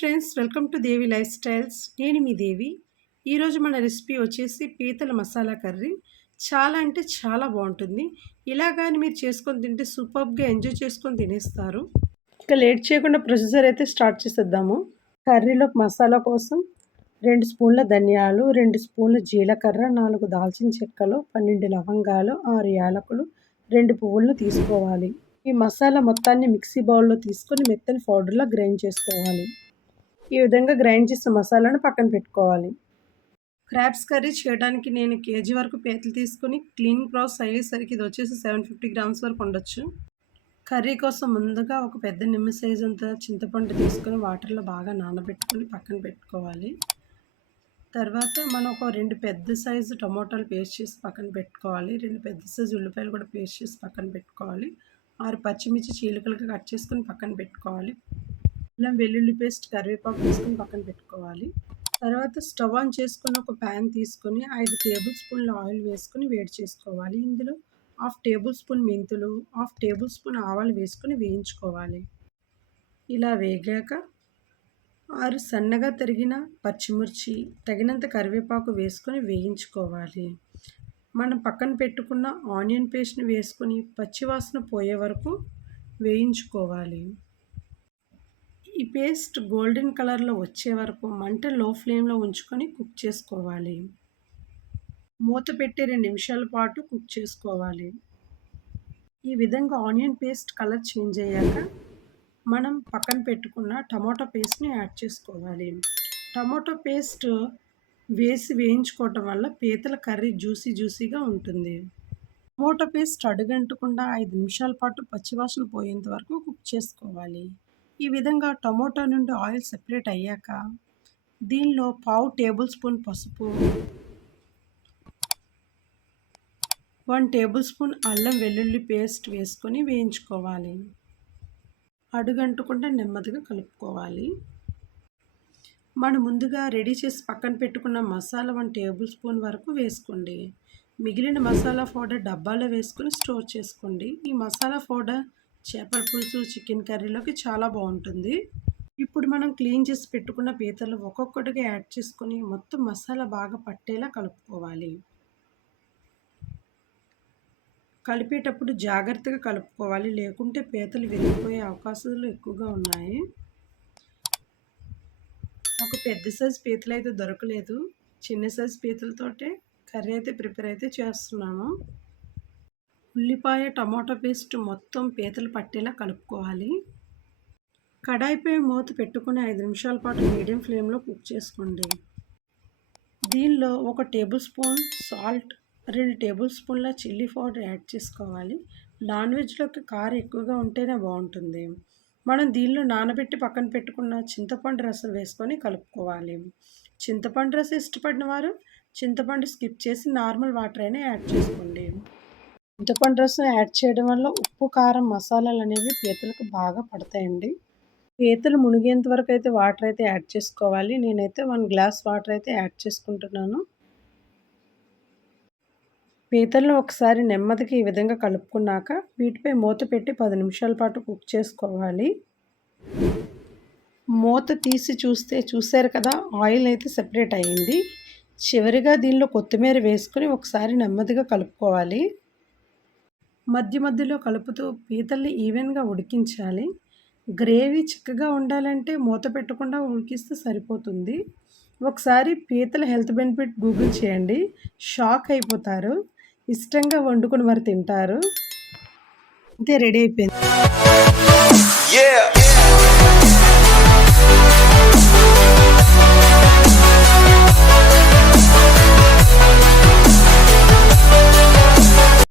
Friends, welcome to Devi life styles. నేను మీ దేవి. ఈరోజు మన రెసిపీ వచ్చేసి పీతల మసాలా కర్రీ. చాలా అంటే చాలా బాగుంటుంది. ఇలా కానీ మీరు చేసుకొని తింటే సూపర్గా ఎంజాయ్ చేసుకొని తినేస్తారు. ఇక లేట్ చేయకుండా ప్రొసీజర్ అయితే స్టార్ట్ చేసేద్దాము. కర్రీలోకి మసాలా కోసం 2 స్పూన్ల ధనియాలు, 2 స్పూన్ల జీలకర్ర, 4 దాల్చిన చెక్కలు, 12 లవంగాలు, 6 యాలకులు, 2 పువ్వులను తీసుకోవాలి. ఈ మసాలా మొత్తాన్ని మిక్సీ బౌల్లో తీసుకొని మెత్తని పౌడర్లా గ్రైండ్ చేసుకోవాలి. ఈ విధంగా గ్రైండ్ చేసిన మసాలాను పక్కన పెట్టుకోవాలి. క్రాబ్స్ కర్రీ చేయడానికి నేను కేజీ వరకు పీతలు తీసుకొని క్లీనింగ్ ప్రాసెస్ అయ్యేసరికి ఇది వచ్చేసి 750 గ్రామ్స్ వరకు ఉండొచ్చు. కర్రీ కోసం ముందుగా ఒక పెద్ద నిమ్మ సైజ్ అంత చింతపండు తీసుకొని వాటర్లో బాగా నానబెట్టుకొని పక్కన పెట్టుకోవాలి. తర్వాత మనం ఒక 2 పెద్ద సైజు టమోటాలు పేస్ట్ చేసి పక్కన పెట్టుకోవాలి. 2 పెద్ద సైజు ఉల్లిపాయలు కూడా పేస్ట్ చేసి పక్కన పెట్టుకోవాలి. 6 పచ్చిమిర్చి చీలికలుగా కట్ చేసుకొని పక్కన పెట్టుకోవాలి. అల్లం వెల్లుల్లి పేస్ట్, కరివేపాకు తీసుకొని పక్కన పెట్టుకోవాలి. తర్వాత స్టవ్ ఆన్ చేసుకొని ఒక ప్యాన్ తీసుకొని 5 టేబుల్ స్పూన్ల ఆయిల్ వేసుకొని వేడి చేసుకోవాలి. ఇందులో 1/2 టేబుల్ స్పూన్ మెంతులు, 1/2 టేబుల్ స్పూన్ ఆవాలు వేసుకొని వేయించుకోవాలి. ఇలా వేగాక 6 సన్నగా తరిగిన పచ్చిమిర్చి, తగినంత కరివేపాకు వేసుకొని వేయించుకోవాలి. మనం పక్కన పెట్టుకున్న ఆనియన్ పేస్ట్ని వేసుకొని పచ్చివాసన పోయే వరకు వేయించుకోవాలి. ఈ పేస్ట్ గోల్డెన్ కలర్లో వచ్చే వరకు మంట లో ఫ్లేమ్లో ఉంచుకొని కుక్ చేసుకోవాలి. మూత పెట్టి 2 నిమిషాల పాటు కుక్ చేసుకోవాలి. ఈ విధంగా ఆనియన్ పేస్ట్ కలర్ చేంజ్ అయ్యాక మనం పక్కన పెట్టుకున్న టమాటో పేస్ట్ని యాడ్ చేసుకోవాలి. టమాటో పేస్ట్ వేసి వేయించుకోవటం వల్ల పీతల కర్రీ జ్యూసీగా ఉంటుంది. టమాటో పేస్ట్ అడుగంటకుండా 5 నిమిషాల పాటు పచ్చివాసన పోయేంత వరకు కుక్ చేసుకోవాలి. ఈ విధంగా టమోటా నుండి ఆయిల్ సెపరేట్ అయ్యాక దీనిలో 1/2 టేబుల్ స్పూన్ పసుపు, 1 టేబుల్ స్పూన్ అల్లం వెల్లుల్లి పేస్ట్ వేసుకొని వేయించుకోవాలి. అడుగంటకుండా నెమ్మదిగా కలుపుకోవాలి. మనం ముందుగా రెడీ చేసి పక్కన పెట్టుకున్న మసాలా 1 టేబుల్ స్పూన్ వరకు వేసుకోండి. మిగిలిన మసాలా పౌడర్ డబ్బాలో వేసుకొని స్టోర్ చేసుకోండి. ఈ మసాలా పౌడర్ చేపల పులుసు, చికెన్ కర్రీలోకి చాలా బాగుంటుంది. ఇప్పుడు మనం క్లీన్ చేసి పెట్టుకున్న పీతలు ఒక్కొక్కటిగా యాడ్ చేసుకొని మొత్తం మసాలా బాగా పట్టేలా కలుపుకోవాలి. కలిపేటప్పుడు జాగ్రత్తగా కలుపుకోవాలి, లేకుంటే పీతలు విరిగిపోయే అవకాశాలు ఎక్కువగా ఉన్నాయి. నాకు పెద్ద సైజు పీతలు అయితే దొరకలేదు. చిన్న సైజు పీతలతోటే కర్రీ అయితే ప్రిపేర్ అయితే చేస్తున్నాను. ఉల్లిపాయ, టమాటో పేస్ట్ మొత్తం పీతలు పట్టేలా కలుపుకోవాలి. కడాయిపై మూత పెట్టుకుని 5 నిమిషాల పాటు మీడియం ఫ్లేమ్లో కుక్ చేసుకోండి. దీనిలో 1 టేబుల్ స్పూన్ సాల్ట్, 2 టేబుల్ స్పూన్ల చిల్లీ పౌడర్ యాడ్ చేసుకోవాలి. నాన్ వెజ్లోకి కారం ఎక్కువగా ఉంటేనే బాగుంటుంది. మనం దీనిలో నానబెట్టి పక్కన పెట్టుకున్న చింతపండు రసం వేసుకొని కలుపుకోవాలి. చింతపండు రసం ఇష్టపడిన వారు చింతపండు స్కిప్ చేసి నార్మల్ వాటర్ అయినా యాడ్ చేసుకోండి. చింతపండు రసం యాడ్ చేయడం వల్ల ఉప్పు, కారం, మసాలాలు అనేవి పీతలకు బాగా పడతాయండి. పీతలు మునిగేంత వరకు అయితే వాటర్ అయితే యాడ్ చేసుకోవాలి. నేనైతే 1 గ్లాస్ వాటర్ అయితే యాడ్ చేసుకుంటున్నాను. పీతలను ఒకసారి నెమ్మదిగా ఈ విధంగా కలుపుకున్నాక వీటిపై మూత పెట్టి 10 నిమిషాల పాటు కుక్ చేసుకోవాలి. మూత తీసి చూసారు కదా, ఆయిల్ అయితే సెపరేట్ అయ్యింది. చివరిగా దీనిలో కొత్తిమీర వేసుకొని ఒకసారి నెమ్మదిగా కలుపుకోవాలి. మధ్యలో కలుపుతూ పీతల్ని ఈవెన్గా ఉడికించాలి. గ్రేవీ చిక్కగా ఉండాలంటే మూత పెట్టకుండా ఉడికిస్తే సరిపోతుంది. ఒకసారి పీతల హెల్త్ బెనిఫిట్ గూగుల్ చేయండి, షాక్ అయిపోతారు. ఇష్టంగా వండుకొని మరి తింటారు. అంతే, రెడీ అయిపోయింది.